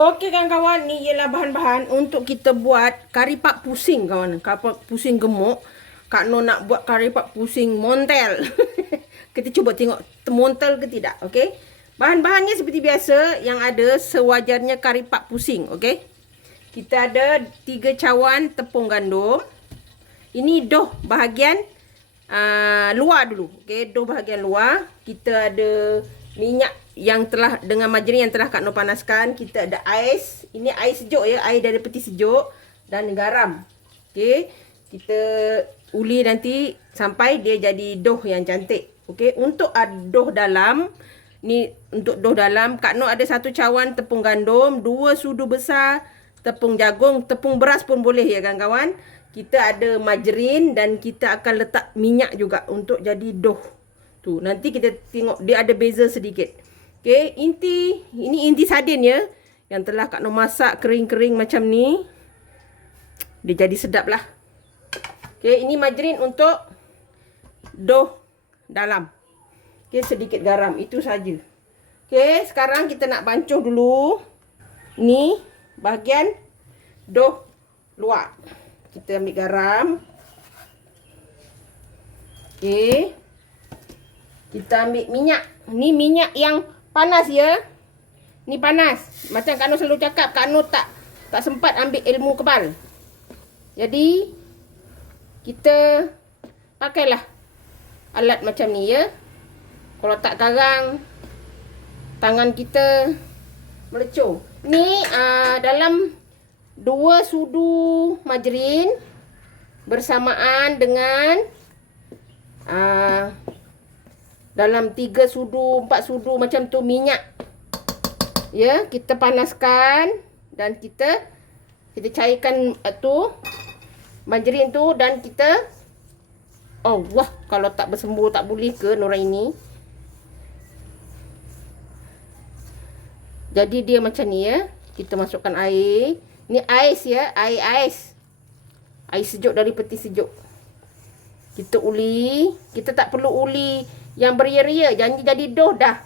Okey kawan-kawan, ni ialah bahan-bahan untuk kita buat kari pak pusing kawan. Kari pak pusing gemuk. Kak No nak buat kari pak pusing montel. kita cuba tengok montel ke tidak, okey? Bahan-bahannya seperti biasa yang ada sewajarnya kari pak pusing, okey? Kita ada 3 cawan tepung gandum. Ini doh bahagian uh, luar dulu, okey? Doh bahagian luar. Kita ada minyak yang telah dengan margarin yang telah Kak Nur panaskan. Kita ada ais. Ini ais sejuk ya. Air dari peti sejuk. Dan garam. Okey. Kita uli nanti sampai dia jadi doh yang cantik. Okey. Untuk doh dalam. Ni untuk doh dalam. Kak Nur ada satu cawan tepung gandum. Dua sudu besar tepung jagung. Tepung beras pun boleh ya kawan-kawan. Kita ada margarin dan kita akan letak minyak juga untuk jadi doh. Tu, nanti kita tengok dia ada beza sedikit. Okey, inti ini inti sardin ya yang telah Kak Noh masak kering-kering macam ni. Dia jadi sedap lah. Okey, ini margarin untuk doh dalam. Okey, sedikit garam. Itu saja. Okey, sekarang kita nak bancuh dulu. Ni bahagian doh luar. Kita ambil garam. Okey. Kita ambil minyak. Ni minyak yang Panas ya. Ni panas. Macam Kak Nur selalu cakap, Kak Nur tak tak sempat ambil ilmu kebal. Jadi kita pakailah alat macam ni ya. Kalau tak karang tangan kita melecur. Ni uh, dalam dua sudu margarin bersamaan dengan uh, dalam tiga sudu, empat sudu macam tu minyak. Ya, kita panaskan dan kita kita cairkan uh, tu margarin tu dan kita Oh, wah, kalau tak bersembuh tak boleh ke Nora ini? Jadi dia macam ni ya. Kita masukkan air. Ni ais ya, air ais. Air sejuk dari peti sejuk. Kita uli. Kita tak perlu uli yang beria-ria janji jadi doh dah.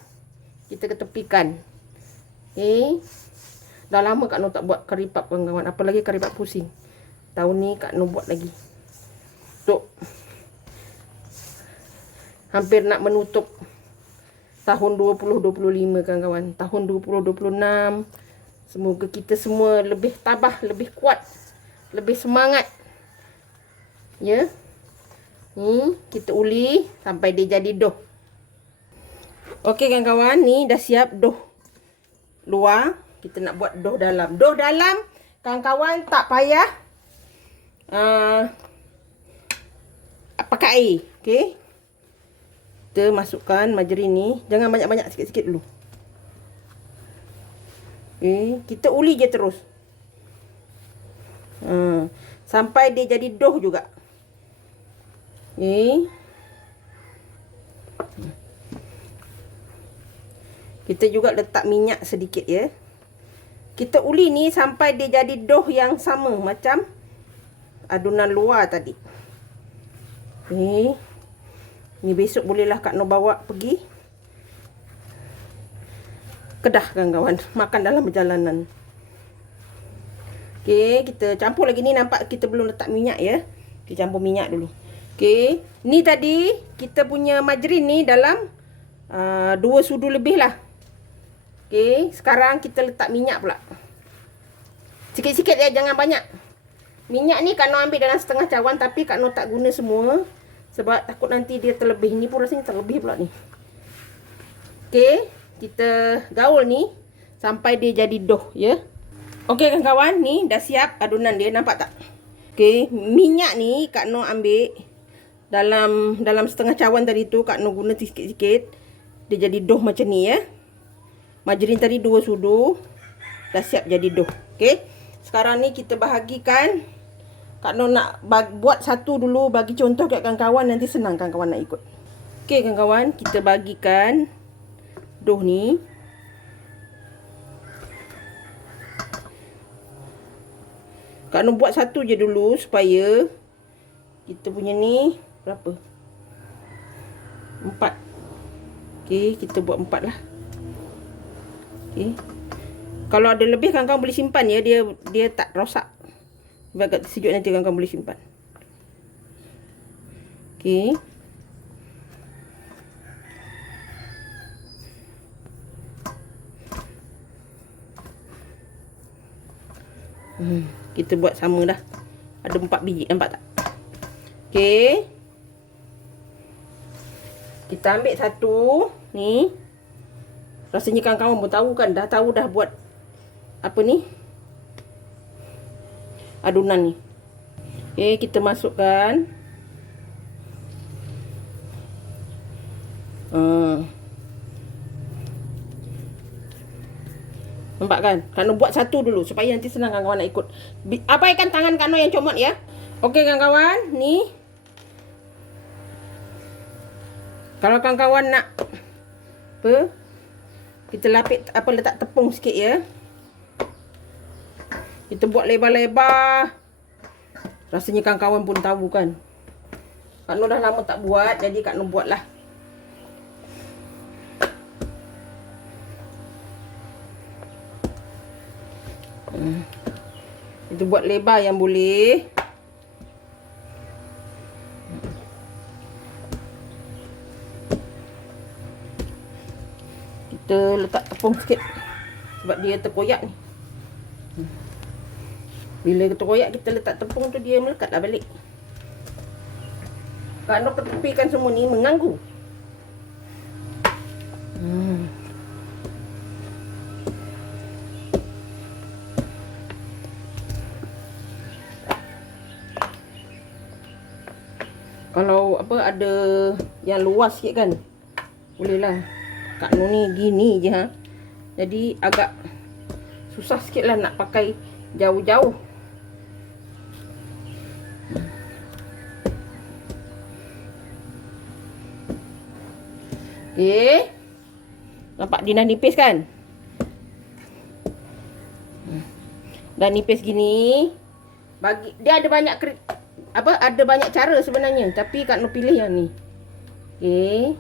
Kita ketepikan. Okay. Dah lama Kak Nur tak buat kari pap kawan-kawan. Apalagi kari pap pusing. Tahun ni Kak Nur buat lagi. Tuk. Hampir nak menutup tahun 2025 kawan-kawan. Tahun 2026. Semoga kita semua lebih tabah, lebih kuat, lebih semangat. Ya. Ni kita uli sampai dia jadi doh. Okey kawan-kawan, ni dah siap doh luar. Kita nak buat doh dalam. Doh dalam, kawan-kawan tak payah uh, pakai air. Okey. Kita masukkan margarin ni. Jangan banyak-banyak sikit-sikit dulu. Okey. Kita uli je terus. Uh, sampai dia jadi doh juga. Okey. Kita juga letak minyak sedikit ya. Kita uli ni sampai dia jadi doh yang sama macam adunan luar tadi. Ni. Ni besok bolehlah Kak Noh bawa pergi. Kedah kawan-kawan. Makan dalam perjalanan. Okey, kita campur lagi ni nampak kita belum letak minyak ya. Kita campur minyak dulu. Okey, ni tadi kita punya margarin ni dalam uh, dua sudu lebih lah. Okey, sekarang kita letak minyak pula. Sikit-sikit ya, jangan banyak. Minyak ni Kak Noh ambil dalam setengah cawan tapi Kak Noh tak guna semua. Sebab takut nanti dia terlebih. Ni pun rasanya terlebih pula ni. Okey, kita gaul ni sampai dia jadi doh ya. Okey kawan-kawan, ni dah siap adunan dia. Nampak tak? Okey, minyak ni Kak Noh ambil dalam dalam setengah cawan tadi tu Kak Noh guna sikit-sikit. Dia jadi doh macam ni ya. Margarin tadi dua sudu. Dah siap jadi doh. Okey. Sekarang ni kita bahagikan. Kak Noh nak buat satu dulu bagi contoh kat kawan-kawan. Nanti senang kawan-kawan nak ikut. Okey kawan-kawan. Kita bagikan doh ni. Kak Noh buat satu je dulu supaya kita punya ni berapa? Empat. Okey, kita buat empat lah. Okey. Kalau ada lebih kawan-kawan boleh simpan ya. Dia dia tak rosak. Agak sejuk nanti kawan-kawan boleh simpan. Okey. Hmm, kita buat sama dah. Ada empat biji, nampak tak? Okey. Kita ambil satu. Ni. Rasanya kawan-kawan pun tahu kan. Dah tahu dah buat. Apa ni. Adunan ni. Okey, kita masukkan. Hmm. Nampak kan? Kano buat satu dulu supaya nanti senang kawan-kawan nak ikut. Apa ikan tangan Kano yang comot ya. Okey kawan-kawan, ni Kalau kawan-kawan nak apa? Kita lapik apa letak tepung sikit ya. Kita buat lebar-lebar. Rasanya kawan-kawan pun tahu kan. Kak Nur dah lama tak buat, jadi Kak Nur buatlah. Hmm. Itu buat lebar yang boleh. Kita letak tepung sikit. Sebab dia terkoyak ni. Bila terkoyak kita letak tepung tu dia melekat lah balik. Kalau ketepikan semua ni mengganggu hmm. kalau apa ada yang luas sikit kan? Boleh lah Kak Nur ni gini je ha. Jadi agak susah sikit lah nak pakai jauh-jauh. Okay. Nampak dia dah nipis kan? Dah nipis gini. Bagi dia ada banyak apa ada banyak cara sebenarnya tapi Kak Nur pilih yang ni. Okay.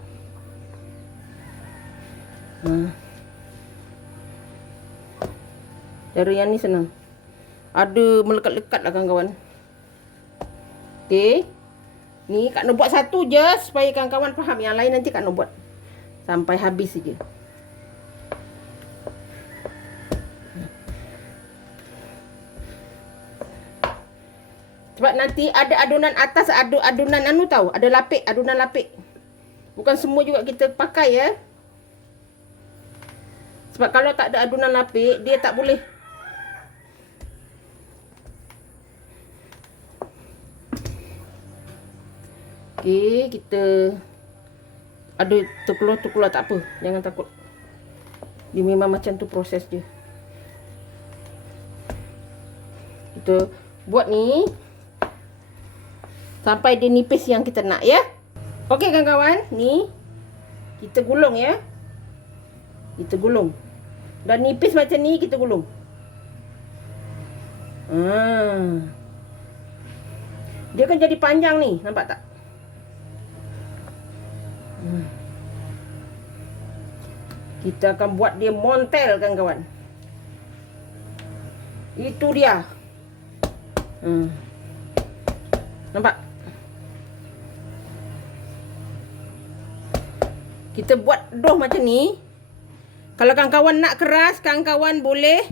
Ha. Cara yang ni senang. Ada melekat-lekat lah kawan-kawan. Okey. Ni Kak Nur buat satu je supaya kawan-kawan faham. Yang lain nanti Kak Nur buat. Sampai habis saja. Sebab nanti ada adunan atas, ada adunan anu tahu. Ada lapik, adunan lapik. Bukan semua juga kita pakai ya. Sebab kalau tak ada adunan lapik, dia tak boleh. Okey, kita ada terkeluar-terkeluar tak apa. Jangan takut. Dia memang macam tu proses dia. Kita buat ni. Sampai dia nipis yang kita nak ya. Okey kawan-kawan, ni kita gulung ya. Kita gulung. Dah nipis macam ni kita gulung. Hmm. Dia kan jadi panjang ni, nampak tak? Hmm. Kita akan buat dia montel kan kawan. Itu dia. Hmm. Nampak? Kita buat doh macam ni. Kalau kawan-kawan nak keras, kawan-kawan boleh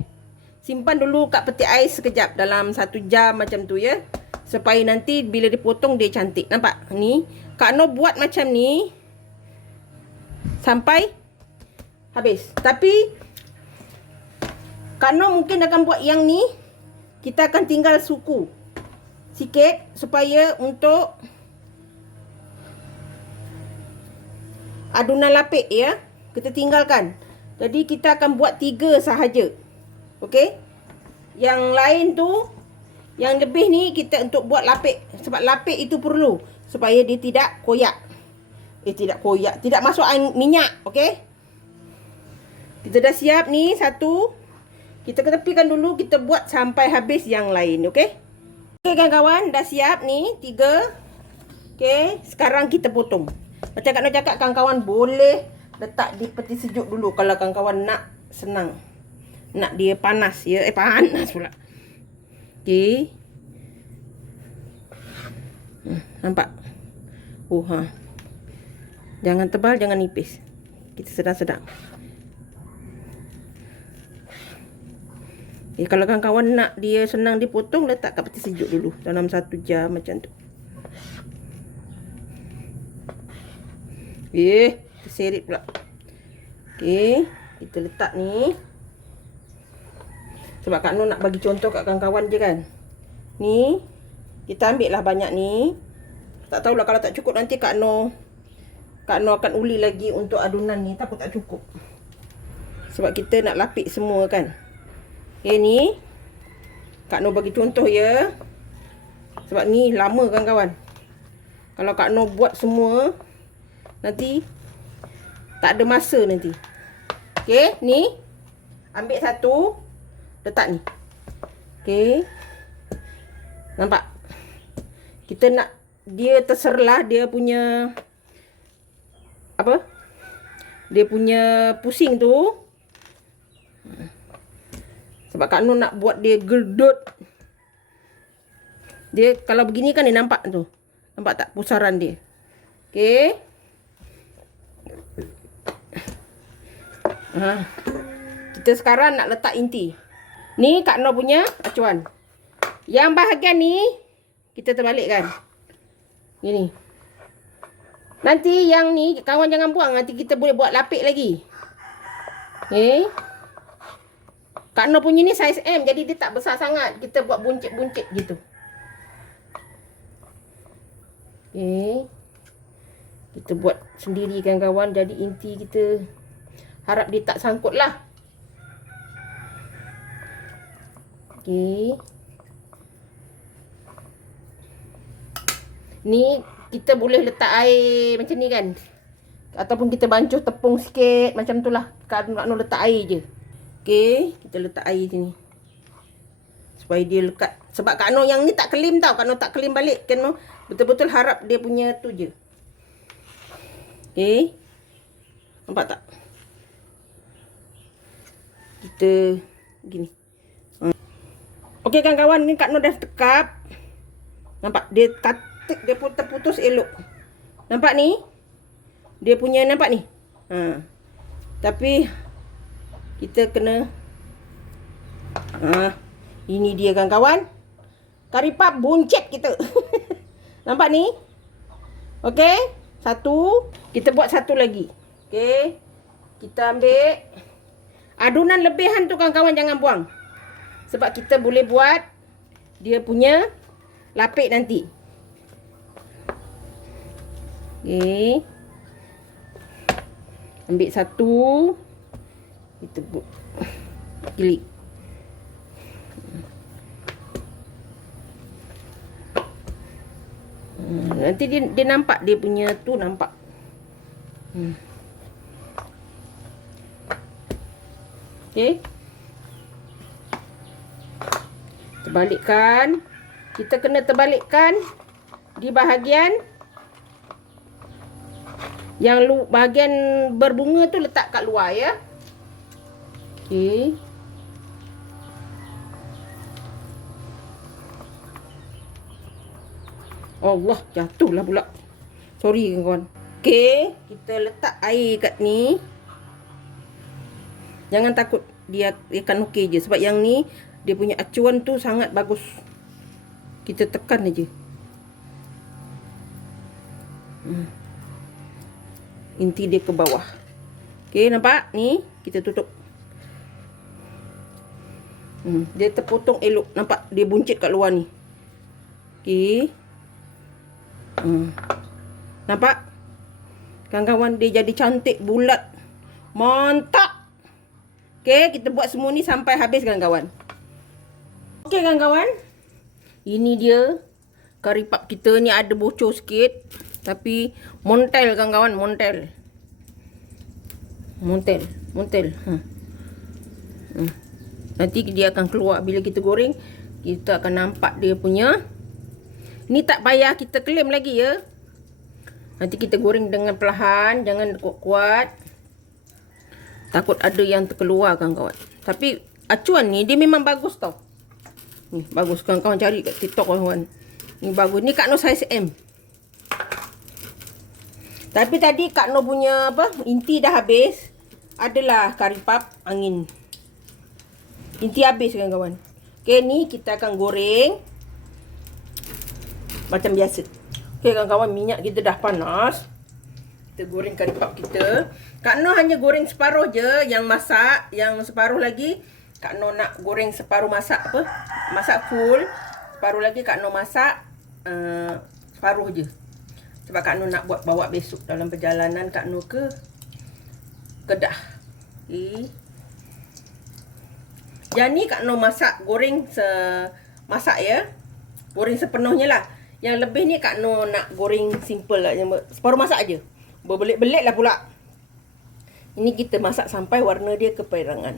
simpan dulu kat peti ais sekejap dalam satu jam macam tu ya. Supaya nanti bila dipotong dia cantik. Nampak? Ni. Kak Noh buat macam ni. Sampai habis. Tapi Kak Noh mungkin akan buat yang ni. Kita akan tinggal suku. Sikit supaya untuk adunan lapik ya. Kita tinggalkan. Jadi kita akan buat tiga sahaja. Okey. Yang lain tu yang lebih ni kita untuk buat lapik sebab lapik itu perlu supaya dia tidak koyak. Eh tidak koyak, tidak masuk minyak, okey? Kita dah siap ni satu. Kita ketepikan dulu, kita buat sampai habis yang lain, okey? Okey kawan-kawan, dah siap ni tiga. Okey, sekarang kita potong. Macam Kak Nur cakap kawan-kawan boleh letak di peti sejuk dulu kalau kawan-kawan nak senang. nak dia panas ya. Eh panas pula. Okey. Hmm, nampak? Oh ha. Jangan tebal, jangan nipis. Kita sedang-sedang. Eh, kalau kawan-kawan nak dia senang dipotong, letak kat peti sejuk dulu. Dalam satu jam macam tu. Eh, terserit pula. Okey, kita letak ni. Sebab Kak Nur nak bagi contoh kat kawan-kawan je kan. Ni, kita ambil lah banyak ni. Tak tahulah kalau tak cukup nanti Kak Nur. Kak Nur akan uli lagi untuk adunan ni. Takut tak cukup. Sebab kita nak lapik semua kan. Okay ni. Kak Nur bagi contoh ya. Sebab ni lama kan kawan. Kalau Kak Nur buat semua. Nanti tak ada masa nanti. Okey, ni ambil satu letak ni. Okey. Nampak? Kita nak dia terserlah dia punya apa? Dia punya pusing tu. Sebab Kak Nur nak buat dia gerdut. Dia kalau begini kan dia nampak tu. Nampak tak pusaran dia? Okey. Ha. Kita sekarang nak letak inti. Ni Kak Noh punya acuan. Yang bahagian ni kita terbalikkan. Gini. Nanti yang ni kawan jangan buang. Nanti kita boleh buat lapik lagi. Okay. Kak Noh punya ni saiz M. Jadi dia tak besar sangat. Kita buat buncit-buncit gitu. Okay. Kita buat sendiri kan kawan. Jadi inti kita harap dia tak sangkut lah. Okey. Ni kita boleh letak air macam ni kan. Ataupun kita bancuh tepung sikit macam tu lah. Nak letak air je. Okey, kita letak air sini. Supaya dia lekat. Sebab Kak Noh yang ni tak kelim tau. Kak Noh tak kelim balik. Kan Noh betul-betul harap dia punya tu je. Okey. Nampak tak? Kita gini. Okey kan kawan, ni Kak Nur dah tekap. Nampak dia katik dia pun terputus elok. Nampak ni? Dia punya nampak ni. Ha. Tapi kita kena ha. Ini dia kan kawan. Karipap buncit kita. nampak ni? Okey, satu. Kita buat satu lagi. Okey. Kita ambil Adunan lebihan tu kawan-kawan jangan buang. Sebab kita boleh buat dia punya lapik nanti. Okey. Ambil satu. Kita buat. Klik. Hmm, nanti dia, dia nampak dia punya tu nampak. Hmm. Okey. Terbalikkan. Kita kena terbalikkan di bahagian yang lu bahagian berbunga tu letak kat luar ya. Okey. Allah jatuhlah pula. Sorry kawan. Okey, kita letak air kat ni. Jangan takut dia akan okey je sebab yang ni dia punya acuan tu sangat bagus. Kita tekan aja. Hmm. Inti dia ke bawah. Okey nampak? Ni kita tutup. Hmm, dia terpotong elok. Nampak dia buncit kat luar ni. Okey. Hmm. Nampak? Kawan-kawan dia jadi cantik bulat. Mantap. Okey, kita buat semua ni sampai habis kawan-kawan. Okey kawan-kawan. Ini dia kari pap kita ni ada bocor sikit. Tapi montel kawan-kawan, montel. Montel, montel. Hmm. Hmm. Nanti dia akan keluar bila kita goreng. Kita akan nampak dia punya. Ni tak payah kita klaim lagi ya. Nanti kita goreng dengan perlahan. Jangan kuat-kuat. Takut ada yang terkeluar kan kawan. Tapi acuan ni dia memang bagus tau. Ni bagus kawan-kawan cari kat TikTok kawan-kawan. Ni bagus. Ni Kak Noh saiz M. Tapi tadi Kak Noh punya apa? Inti dah habis. Adalah kari pap angin. Inti habis kawan-kawan. Okay ni kita akan goreng. Macam biasa. Okay kawan-kawan minyak kita dah panas. Kita goreng kari pap kita. Kak Noh hanya goreng separuh je yang masak. Yang separuh lagi Kak Noh nak goreng separuh masak apa? Masak full. Separuh lagi Kak Noh masak uh, separuh je. Sebab Kak Noh nak buat bawa besok dalam perjalanan Kak Noh ke Kedah. Okay. Yang ni Kak Noh masak goreng se masak ya. Goreng sepenuhnya lah. Yang lebih ni Kak Noh nak goreng simple lah. Separuh masak aje. Berbelit-belit lah pula. Ini kita masak sampai warna dia keperangan.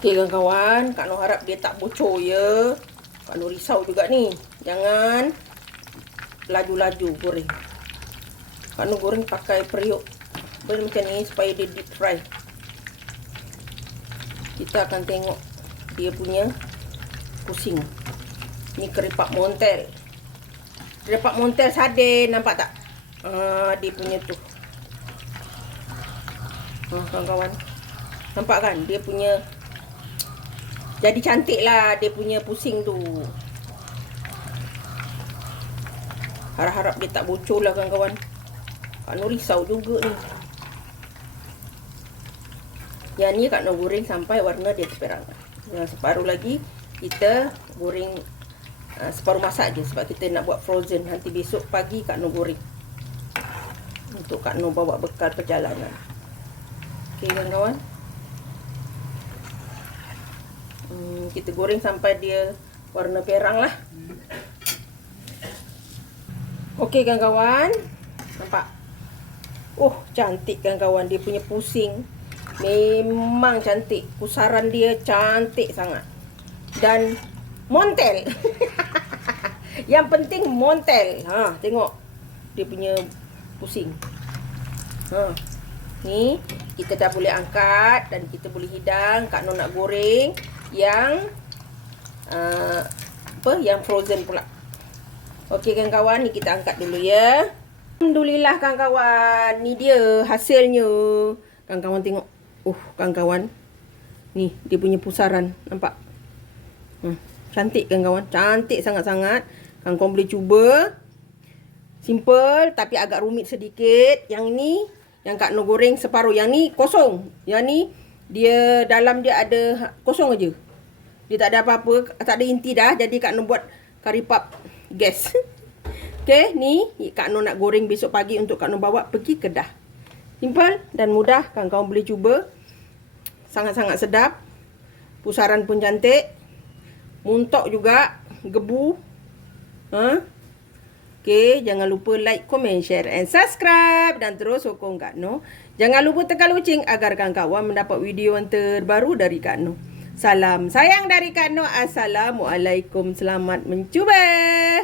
Okey kawan-kawan, Kak Noh harap dia tak bocor ya. Kak Noh risau juga ni. Jangan laju-laju goreng. Kak Noh goreng pakai periuk. Benda macam ni supaya dia deep fry. Kita akan tengok dia punya pusing. Ni keripak montel. Keripak montel sadin, nampak tak? Uh, dia punya tu. Ha, kawan-kawan. Nampak kan? Dia punya jadi cantik lah dia punya pusing tu. Harap-harap dia tak bocor lah kawan-kawan. Kak Nur risau juga ni. Yang ni Kak Nur goreng sampai warna dia terperang. Yang separuh lagi kita goreng uh, separuh masak je. Sebab kita nak buat frozen. Nanti besok pagi Kak Nur goreng. Untuk Kak Nur bawa bekal perjalanan. Okey kawan-kawan. Hmm, kita goreng sampai dia warna perang lah. Okey kawan-kawan. Nampak? Oh, cantik kawan-kawan. Dia punya pusing. Memang cantik. Pusaran dia cantik sangat. Dan montel. Yang penting montel. Ha, tengok. Dia punya pusing. Ha. Ni kita dah boleh angkat dan kita boleh hidang. Kak Noh nak goreng yang uh, apa? Yang frozen pula. Okey kawan-kawan, ni kita angkat dulu ya. Alhamdulillah kawan-kawan. Ni dia hasilnya. Kawan-kawan tengok. Uh, kawan-kawan. Ni dia punya pusaran, nampak? Hmm, cantik kawan-kawan. Cantik sangat-sangat. Kawan-kawan boleh cuba. Simple tapi agak rumit sedikit. Yang ni yang Kak Nur goreng separuh. Yang ni kosong. Yang ni dia dalam dia ada kosong aja. Dia tak ada apa-apa, tak ada inti dah. Jadi Kak Nur buat kari pap gas. Okey, ni Kak Nur nak goreng besok pagi untuk Kak Nur bawa pergi Kedah. Simple dan mudah. Kawan-kawan boleh cuba. Sangat-sangat sedap. Pusaran pun cantik. Muntok juga. Gebu. Ha? Okay, jangan lupa like, comment, share and subscribe. Dan terus sokong Kak Noh. Jangan lupa tekan loceng agar kawan-kawan mendapat video yang terbaru dari Kak Noh. Salam sayang dari Kak Noh. Assalamualaikum. Selamat mencuba.